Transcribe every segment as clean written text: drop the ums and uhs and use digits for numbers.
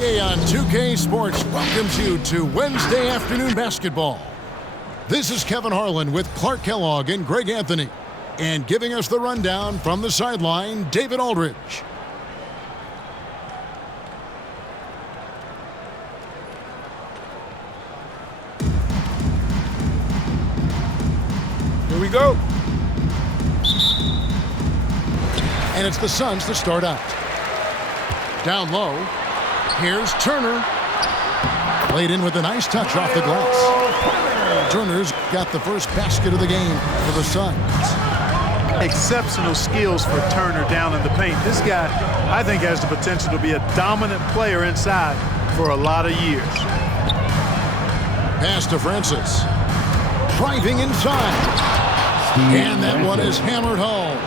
On 2K Sports welcomes you to Wednesday afternoon basketball. This is Kevin Harlan with Clark Kellogg and Greg Anthony. And giving us the rundown from the sideline, David Aldridge. Here we go. And it's the Suns to start out. Down low. Here's Turner. Laid in with a nice touch off the glass. Turner's got the first basket of the game for the Suns. Exceptional skills for Turner down in the paint. This guy, I think, has the potential to be a dominant player inside for a lot of years. Pass to Francis. Driving inside. And that one is hammered home.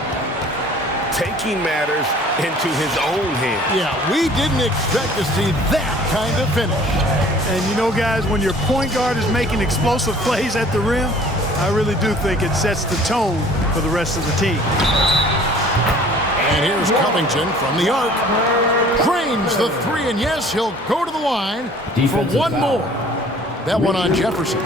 Taking matters into his own hands. Yeah, we didn't expect to see that kind of finish. And you know, guys, when your point guard is making explosive plays at the rim, I really do think it sets the tone for the rest of the team. And here's Covington from the arc. Drains the three, and yes, he'll go to the line for one more. That one on Jefferson.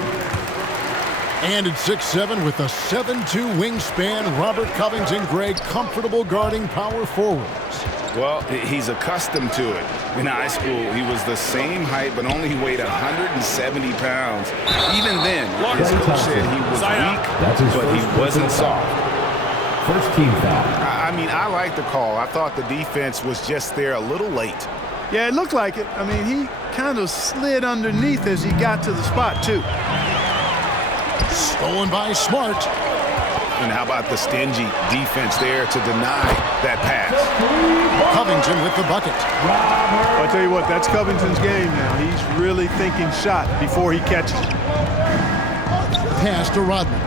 And it's 6'7" with a 7'2" wingspan. Robert Covington, Greg, comfortable guarding power forwards. Well, he's accustomed to it. In high school, he was the same height, but only weighed 170 pounds. Even then, his coach said he was weak, but he wasn't soft. First team foul. I mean, I like the call. I thought the defense was just there a little late. Yeah, it looked like it. I mean, he kind of slid underneath as he got to the spot, too. Stolen by Smart. And how about the stingy defense there to deny that pass? Covington with the bucket. Well, I tell you what, that's Covington's game now. He's really thinking shot before he catches it. Pass to Rodman.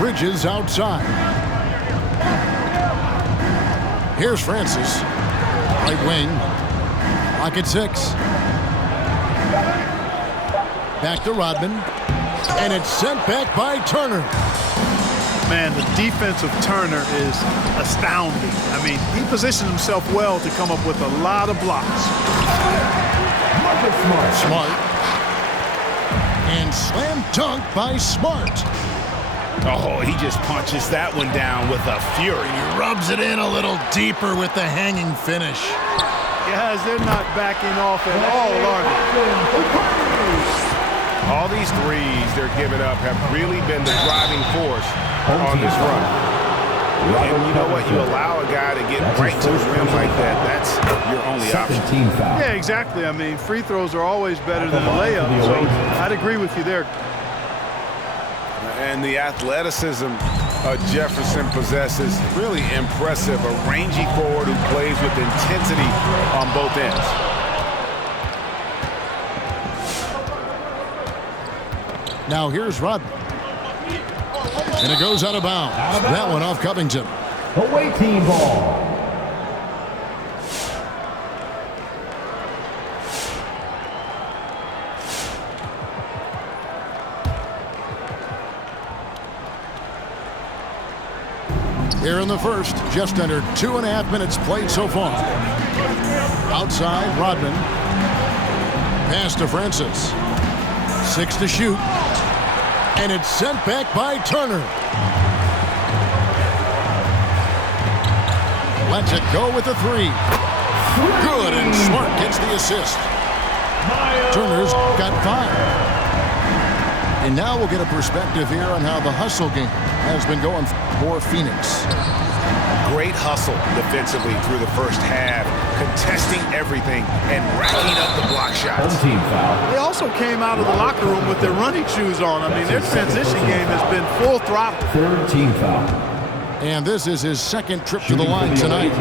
Bridges outside. Here's Francis. Right wing. Lock at 6. Back to Rodman. And it's sent back by Turner. Man, the defense of Turner is astounding. I mean, he positioned himself well to come up with a lot of blocks. Smart. And slam dunk by Smart. Oh, he just punches that one down with a fury. He rubs it in a little deeper with the hanging finish. Guys, they're not backing off at all, are they? All these threes they're giving up have really been the driving force on this run. And you know what? You allow a guy to get right to the rim like that, that's your only option. Yeah, exactly. I mean, free throws are always better than a layup, so I'd agree with you there. And the athleticism Jefferson possesses, really impressive. A rangy forward who plays with intensity on both ends. Now here's Rodman. And it goes out of bounds. That one off Covington. Away team ball. Here in the first, just under 2.5 minutes played so far. Outside, Rodman. Pass to Francis. 6 to shoot. And it's sent back by Turner. Lets it go with the 3. Good, and Smart gets the assist. Turner's got 5. And now we'll get a perspective here on how the hustle game has been going for Phoenix. Great hustle defensively through the first half, contesting everything and racking up the block shots. Team foul. They also came out of the locker room with their running shoes on. I mean, their transition game has been full throttle. Third team foul. And this is his second trip to the line tonight.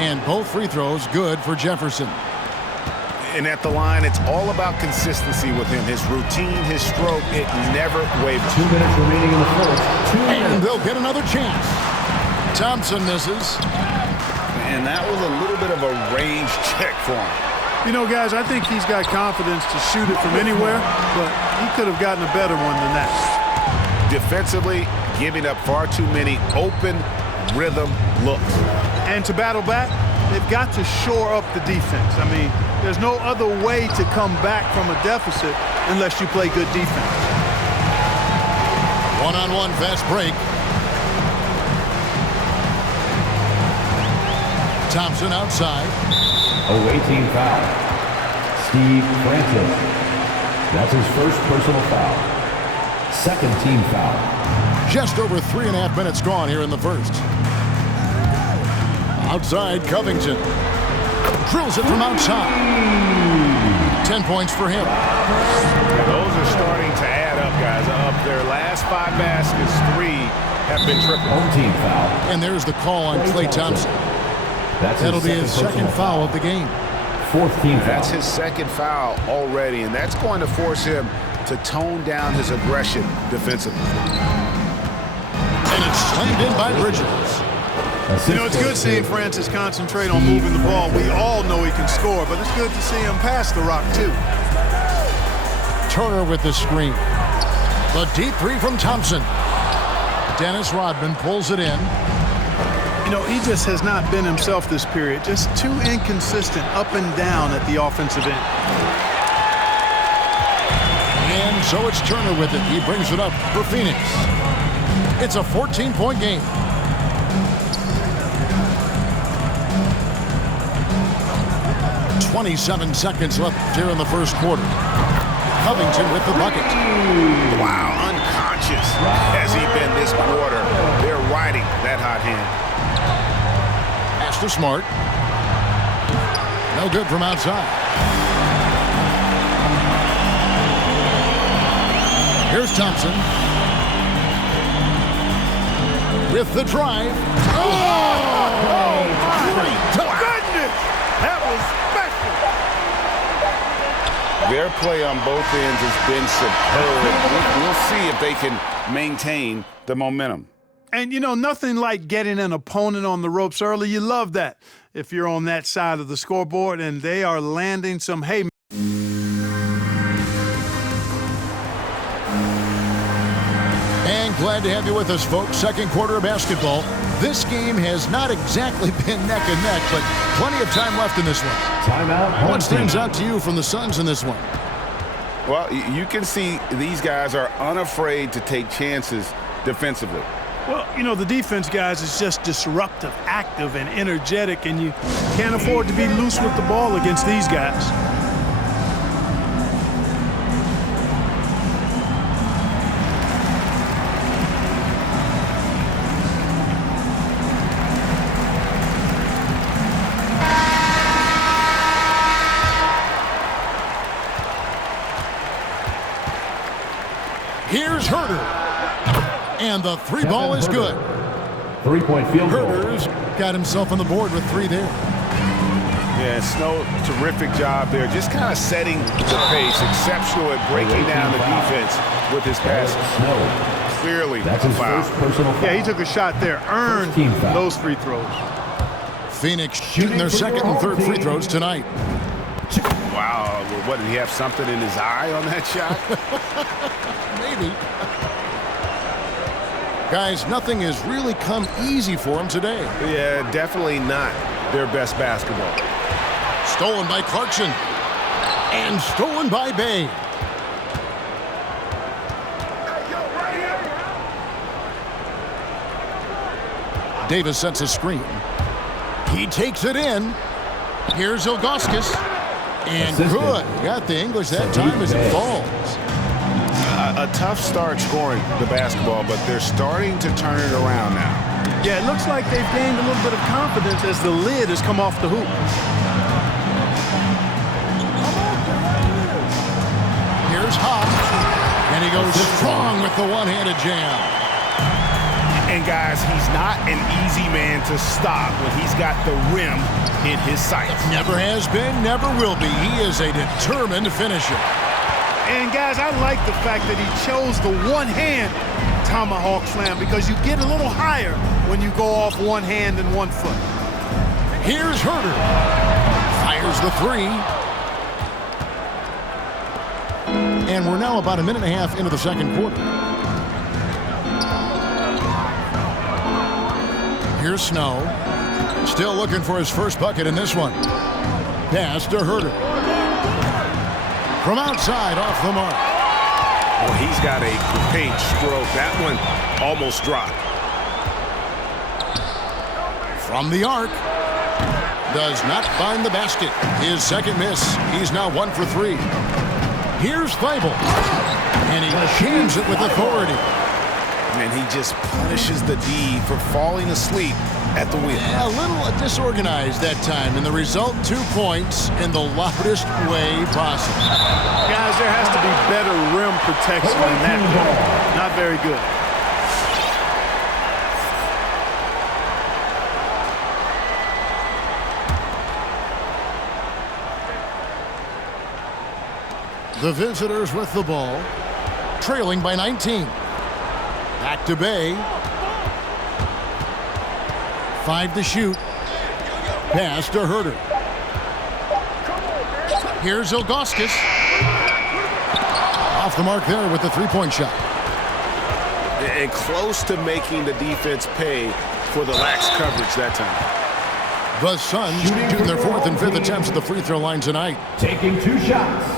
And both free throws good for Jefferson. And at the line, it's all about consistency with him. His routine, his stroke, it never wavers. 2 minutes remaining in the first. And they'll get another chance. Thompson misses. And that was a little bit of a range check for him. You know, guys, I think he's got confidence to shoot it from anywhere, but he could have gotten a better one than that. Defensively, giving up far too many open rhythm looks. And to battle back, they've got to shore up the defense. I mean, there's no other way to come back from a deficit unless you play good defense. One-on-one fast break. Thompson outside. Away team foul. Steve Francis. That's his first personal foul. Second team foul. Just over 3.5 minutes gone here in the first. Outside, Covington. Drills it from outside. 10 points for him. Those are starting to add up, guys. Up their last 5 baskets, 3 have been triple. Home team foul. And there's the call on Klay Thompson. That'll be his second foul of the game. Fourth team foul. That's his second foul already, and that's going to force him to tone down his aggression defensively. And it's slammed in by Bridges. You know, it's good seeing Francis concentrate on moving the ball. We all know he can score, but it's good to see him pass the rock, too. Turner with the screen. The deep 3 from Thompson. Dennis Rodman pulls it in. You know, he just has not been himself this period. Just too inconsistent up and down at the offensive end. And so it's Turner with it. He brings it up for Phoenix. It's a 14-point game. .27 seconds left here in the first quarter. Covington with the bucket. Wow, unconscious has he been this quarter. They're riding that hot hand. Pass to Smart. No good from outside. Here's Thompson. With the drive. Oh, my goodness! That was special. Their play on both ends has been superb. We'll see if they can maintain the momentum. And, you know, nothing like getting an opponent on the ropes early. You love that if you're on that side of the scoreboard, and they are landing some hay. And glad to have you with us, folks. Second quarter of basketball. This game has not exactly been neck and neck, but plenty of time left in this one. Timeout. What stands out to you from the Suns in this one? Well, you can see these guys are unafraid to take chances defensively. Well, you know, the defense, guys, is just disruptive, active, and energetic, and you can't afford to be loose with the ball against these guys. Here's Herter. And the 3 ball is good. 3-point field goal. Herter's got himself on the board with 3 there. Yeah, Snow, terrific job there. Just kind of setting the pace. Exceptional at breaking down the defense with his passes. Snow. Clearly That's a his foul. first personal foul. Yeah, he took a shot there, earned Team foul. those free throws. Phoenix shooting their second and third free throws tonight. Wow, what, did he have something in his eye on that shot? Maybe. Guys, nothing has really come easy for him today. Yeah, definitely not their best basketball. Stolen by Clarkson. And stolen by Bay. Davis sets a screen. He takes it in. Here's Ilgauskas. And good. Got the English that time as it falls. A tough start scoring the basketball, but they're starting to turn it around now. Yeah, it looks like they've gained a little bit of confidence as the lid has come off the hoop. Here's Hawk. And he goes strong with the one-handed jam. And guys, he's not an easy man to stop when he's got the rim in his sights. Never has been, never will be. He is a determined finisher. And guys, I like the fact that he chose the one-hand tomahawk slam because you get a little higher when you go off one hand and 1 foot. Here's Herter. Fires the 3. And we're now about a minute and a half into the second quarter. Here's Snow. Still looking for his first bucket in this one. Pass to Herter. From outside, off the mark. Well, he's got a great stroke. That one almost dropped. From the arc. Does not find the basket. His second miss. He's now 1 for 3. Here's Thybulle. And he jams it with authority. And he just punishes the D for falling asleep at the wheel. A little disorganized that time, and the result, 2 points in the loudest way possible. Guys, there has to be better rim protection than that. Not very good. The visitors with the ball, trailing by 19. Back to Bey. 5 to shoot. Pass to Herter. Here's Ilgauskas. Off the mark there with the three-point shot. And close to making the defense pay for the lax coverage that time. The Suns shooting their 4th and 5th attempts at the free throw line tonight. Taking 2 shots.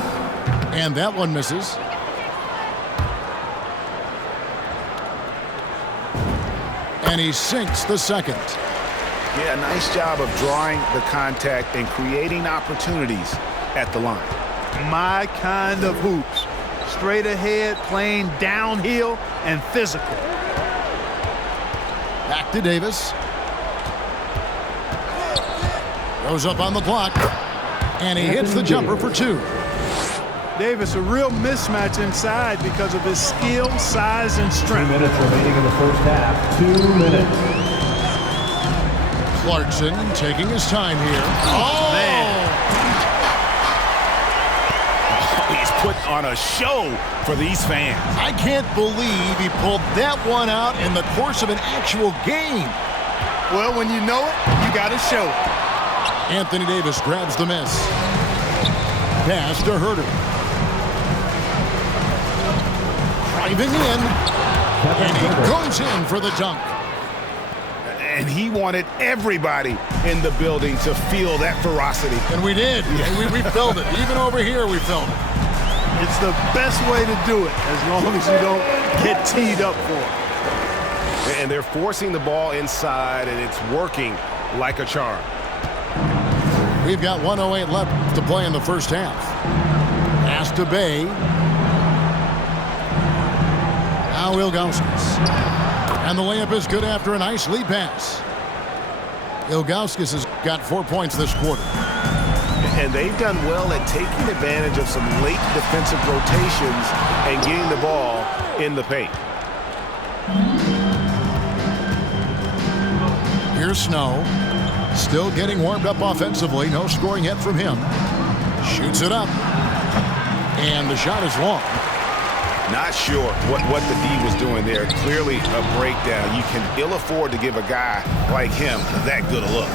And that one misses. And he sinks the second. Yeah, nice job of drawing the contact and creating opportunities at the line. My kind of hoops. Straight ahead, playing downhill, and physical. Back to Davis. Goes up on the block. And he hits the jumper for 2. Davis, a real mismatch inside because of his skill, size, and 2 strength. minutes remaining in the first half. 2 minutes. Clarkson taking his time here. Oh, man. He's putting on a show for these fans. I can't believe he pulled that one out in the course of an actual game. Well, when you know it, you got to show it. Anthony Davis grabs the miss. Pass to Herter. Driving in. And he goes in for the dunk. And he wanted everybody in the building to feel that ferocity. And we did. We felt it. Even over here, we felt it. It's the best way to do it, as long as you don't get teed up for it. And they're forcing the ball inside, and it's working like a charm. We've got 1:08 left to play in the first half. Pass to Bey. Now Ilgauskas. And the layup is good after a nice lead pass. Ilgauskas has got 4 points this quarter. And they've done well at taking advantage of some late defensive rotations and getting the ball in the paint. Here's Snow. Still getting warmed up offensively. No scoring yet from him. Shoots it up. And the shot is long. Not sure what the D was doing there. Clearly a breakdown. You can ill afford to give a guy like him that good a look.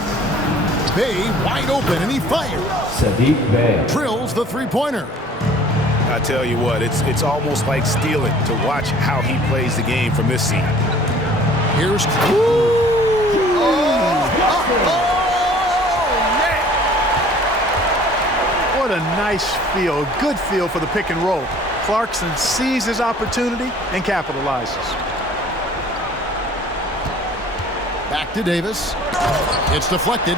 Bey wide open, and he fires. Saddiq Bey Drills the three-pointer. I tell you what, it's almost like stealing to watch how he plays the game from this seat. Here's... What a nice feel, a good feel for the pick and roll. Clarkson sees his opportunity and capitalizes. Back to Davis. It's deflected.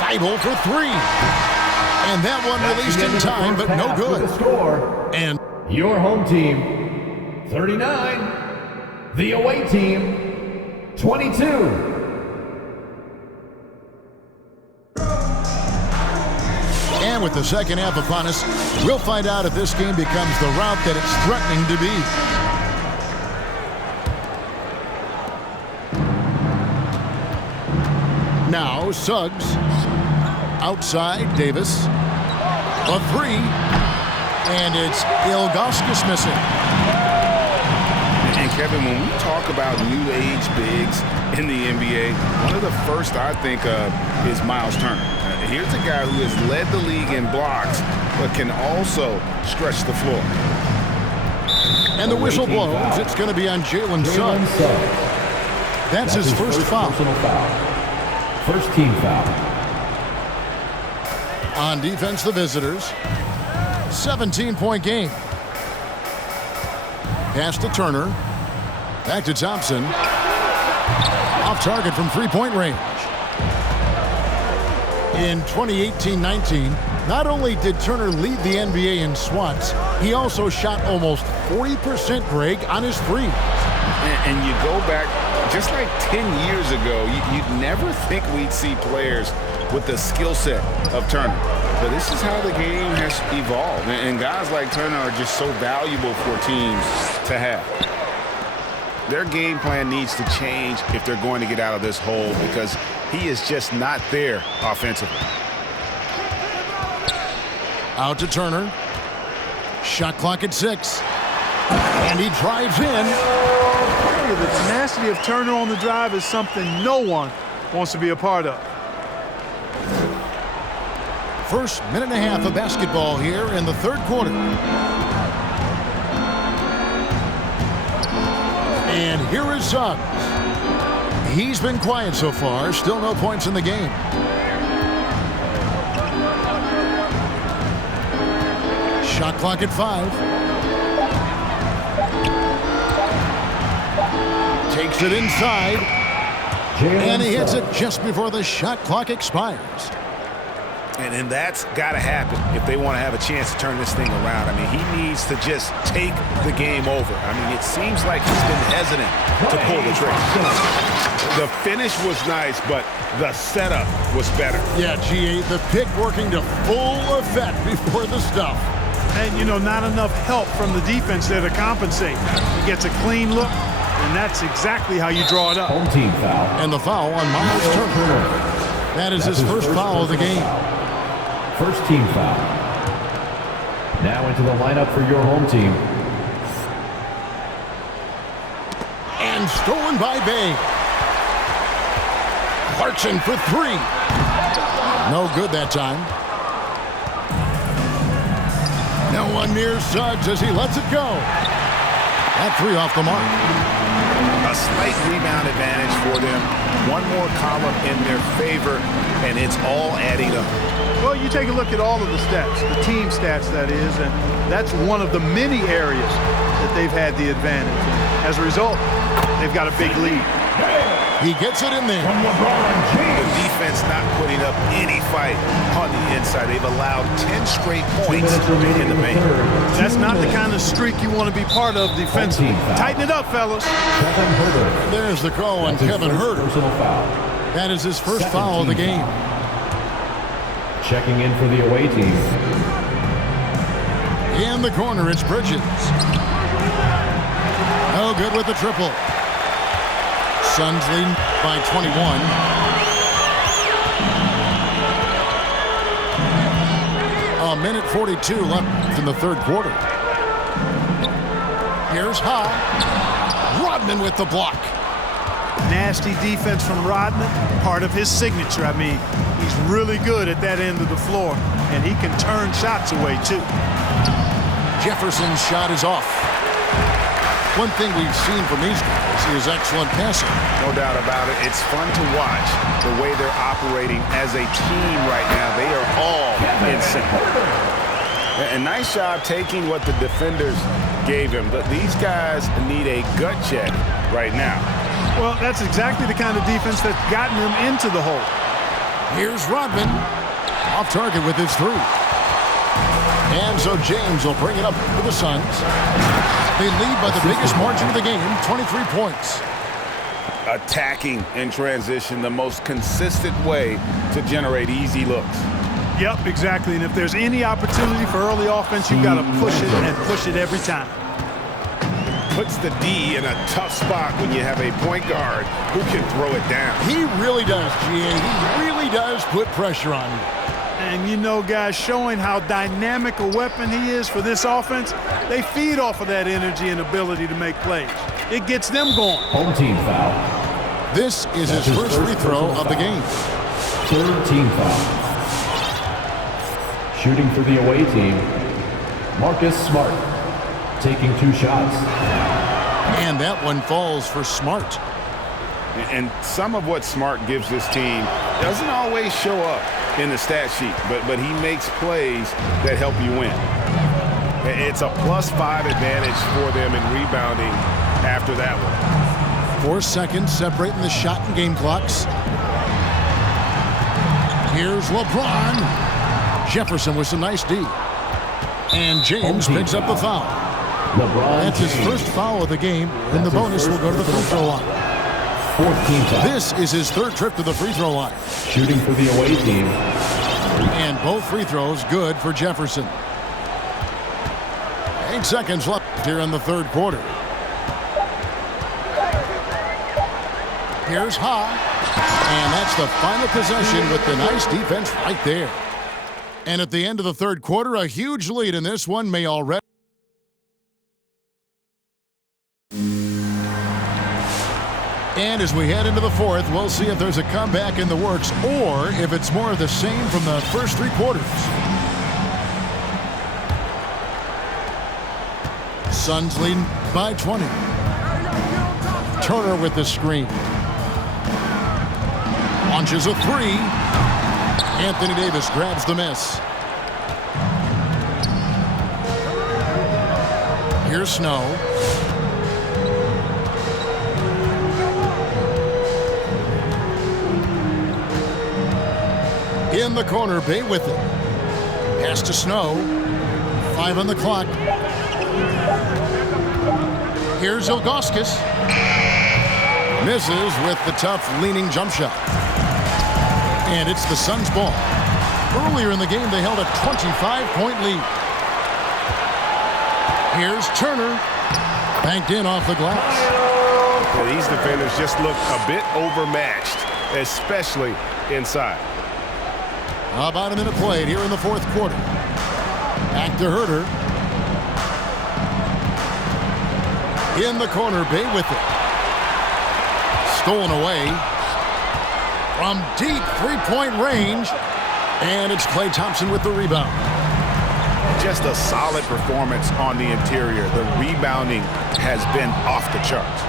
Thybulle for 3. And that one released in time, but no good. And your home team, 39. The away team, 22. And with the second half upon us, we'll find out if this game becomes the route that it's threatening to be. Now Suggs. Outside, Davis. A 3. And it's Ilgauskas missing. And Kevin, when we talk about new age bigs in the NBA, one of the first I think of is Miles Turner. Here's a guy who has led the league in blocks, but can also stretch the floor. And the whistle blows. It's going to be on Jalen Suggs. That's his first foul. Personal foul. First team foul. On defense, the visitors. 17-point game. Pass to Turner. Back to Thompson. Off target from three-point range. In 2018-19, not only did Turner lead the NBA in swats, he also shot almost 40%, Greg, on his threes. And you go back just like 10 years ago, you'd never think we'd see players with the skill set of Turner. But this is how the game has evolved. And guys like Turner are just so valuable for teams to have. Their game plan needs to change if they're going to get out of this hole because he is just not there offensively. Out to Turner. Shot clock at 6. And he drives in. The tenacity of Turner on the drive is something no one wants to be a part of. First minute and a half of basketball here in the third quarter. And here is Suggs. He's been quiet so far. Still no points in the game. Shot clock at 5. Takes it inside. And he hits it just before the shot clock expires. And that's got to happen if they want to have a chance to turn this thing around. I mean, he needs to just take the game over. I mean, it seems like he's been hesitant to pull the trigger. The finish was nice, but the setup was better. Yeah, G.A., the pick working to full effect before the stuff. And, you know, not enough help from the defense there to compensate. He gets a clean look, and that's exactly how you draw it up. Home team foul. And the foul on Miles Turner. That is his first foul of the game. First team foul. Now into the lineup for your home team. And stolen by Bay. Clarkson for 3. No good that time. No one near Suggs as he lets it go. That 3 off the mark. A slight rebound advantage for them. One more column in their favor, and it's all adding up. Well, you take a look at all of the stats, the team stats, that is, and that's one of the many areas that they've had the advantage. And as a result, they've got a big lead. He gets it in there. The defense not putting up any fight on the inside. They've allowed 10 straight points in the main. That's not the kind of streak you want to be part of defensively. Tighten it up, fellas. There's the call on Kevin Huerter. Personal foul. That is his first foul of the game. Checking in for the away team. In the corner, it's Bridges. No good with the triple. Suns lead by 21. A minute 42 left in the third quarter. Here's Ha. Rodman with the block. Nasty defense from Rodman, part of his signature. I mean, he's really good at that end of the floor, and he can turn shots away, too. Jefferson's shot is off. One thing we've seen from these guys is excellent passing. No doubt about it. It's fun to watch the way they're operating as a team right now. They are all in sync. A nice job taking what the defenders gave him. But these guys need a gut check right now. Well, that's exactly the kind of defense that's gotten them into the hole. Here's Rodman. Off target with his 3. And so James will bring it up for the Suns. They lead by the biggest margin of the game, 23 points. Attacking in transition, the most consistent way to generate easy looks. Yep, exactly. And if there's any opportunity for early offense, you've got to push it and push it every time. Puts the D in a tough spot when you have a point guard who can throw it down. He really does, G.A. He really does put pressure on you. And you know, guys, showing how dynamic a weapon he is for this offense, they feed off of that energy and ability to make plays. It gets them going. Home team foul. This is his first free throw of the game. Third team foul. Shooting for the away team, Marcus Smart, taking 2 shots. And that one falls for Smart. And some of what Smart gives this team doesn't always show up in the stat sheet, but he makes plays that help you win. It's a +5 advantage for them in rebounding after that one. 4 seconds separating the shot and game clocks. Here's LeBron. Jefferson with some nice D. And James picks up the foul. That's his first foul of the game, and the bonus will go to the free throw line. 14 foul. This is his third trip to the free throw line. Shooting for the away team. And both free throws good for Jefferson. 8 seconds left here in the third quarter. Here's Ha. And that's the final possession with the nice defense right there. And at the end of the third quarter, a huge lead in this one may already. And as we head into the fourth, we'll see if there's a comeback in the works or if it's more of the same from the first 3 quarters. Suns leading by 20. Turner with the screen. Launches a 3. Anthony Davis grabs the miss. Here's Snow. In the corner, Bay with it. Pass to Snow. 5 on the clock. Here's Ilgauskas. Misses with the tough leaning jump shot. And it's the Suns' ball. Earlier in the game, they held a 25-point lead. Here's Turner. Banked in off the glass. Well, these defenders just look a bit overmatched, especially inside. About a minute played here in the fourth quarter. Back to Herter. In the corner, Bay with it. Stolen away from deep three-point range. And it's Klay Thompson with the rebound. Just a solid performance on the interior. The rebounding has been off the charts.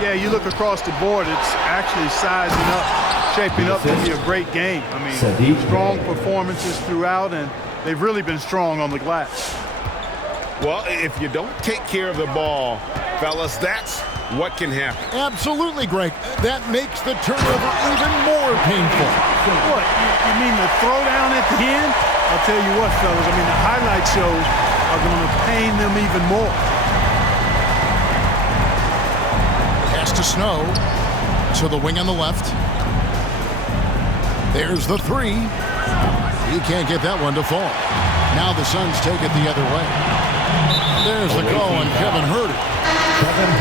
Yeah, you look across the board, it's actually sizing up, shaping up to be a great game. I mean, strong performances throughout, and they've really been strong on the glass. Well, if you don't take care of the ball, fellas, that's what can happen. Absolutely, Greg. That makes the turnover even more painful. What? You mean the throwdown at the end? I'll tell you what, fellas, I mean, the highlight shows are going to pain them even more. Pass to Snow. To the wing on the left. There's the 3. He can't get that one to fall. Now the Suns take it the other way. There's the call on Kevin Herter.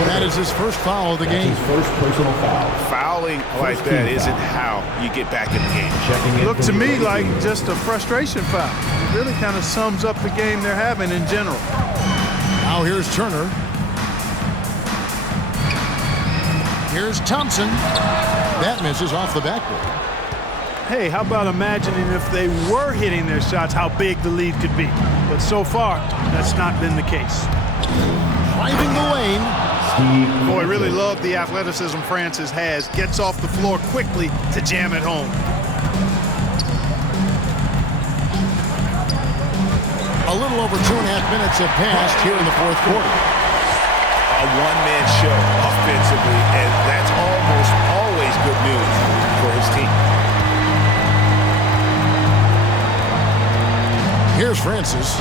That is his first foul of the game. His first personal foul. Fouling like that isn't how you get back in the game. Looked to me like just a frustration foul. It really kind of sums up the game they're having in general. Now here's Turner. Here's Thompson. That misses off the backboard. Hey, how about imagining if they were hitting their shots, how big the lead could be. But so far, that's not been the case. Driving the lane. Boy, really love the athleticism Francis has. Gets off the floor quickly to jam it home. A little over 2.5 minutes have passed here in the fourth quarter. A one-man show offensively, and that's almost always good news for his team. Here's Francis.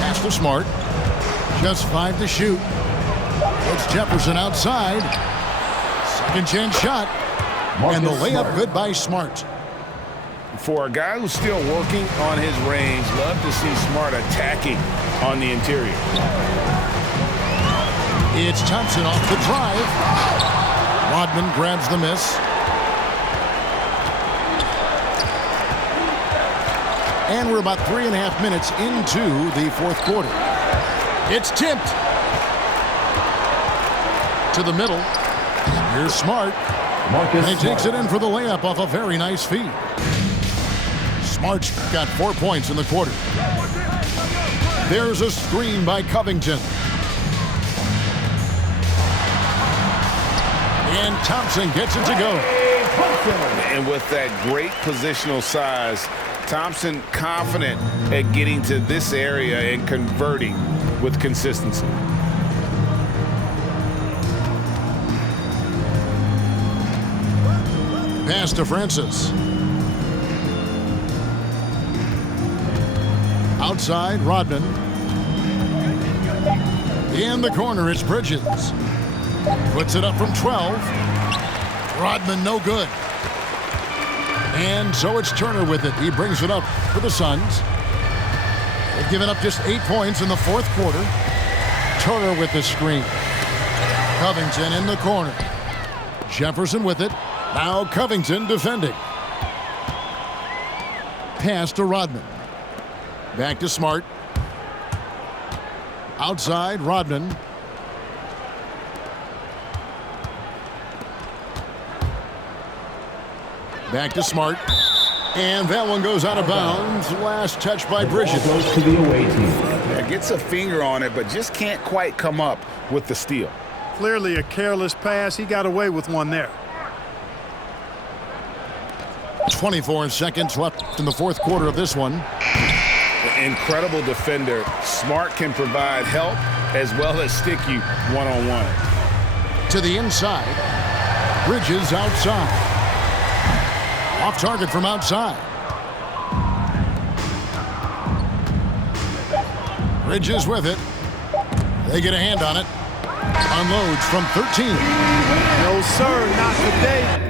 Pass to Smart. Just 5 to shoot. It's Jefferson outside. Second chance shot. And the layup good by Smart. For a guy who's still working on his range, love to see Smart attacking on the interior. It's Thompson off the drive. Rodman grabs the miss. And we're about 3.5 minutes into the fourth quarter. It's tipped to the middle. Here's Smart. And he takes it in for the layup off a very nice feed. Smart's got 4 points in the quarter. There's a screen by Covington. And Thompson gets it to go. And with that great positional size, Thompson confident at getting to this area and converting with consistency. Pass to Francis. Outside, Rodman. In the corner, it's Bridges. Puts it up from 12. Rodman, no good. And so it's Turner with it. He brings it up for the Suns. They've given up just 8 points in the fourth quarter. Turner with the screen. Covington in the corner. Jefferson with it. Now Covington defending. Pass to Rodman. Back to Smart. Outside, Rodman. Back to Smart. And that one goes out of bounds. Last touch by Bridges. Goes to the away team. Yeah, gets a finger on it, but just can't quite come up with the steal. Clearly a careless pass. He got away with one there. 24 seconds left in the fourth quarter of this one. Incredible defender. Smart can provide help as well as stick you one-on-one. To the inside. Bridges outside. Off target from outside. Bridges with it. They get a hand on it. Unloads from 13. No, sir, not today.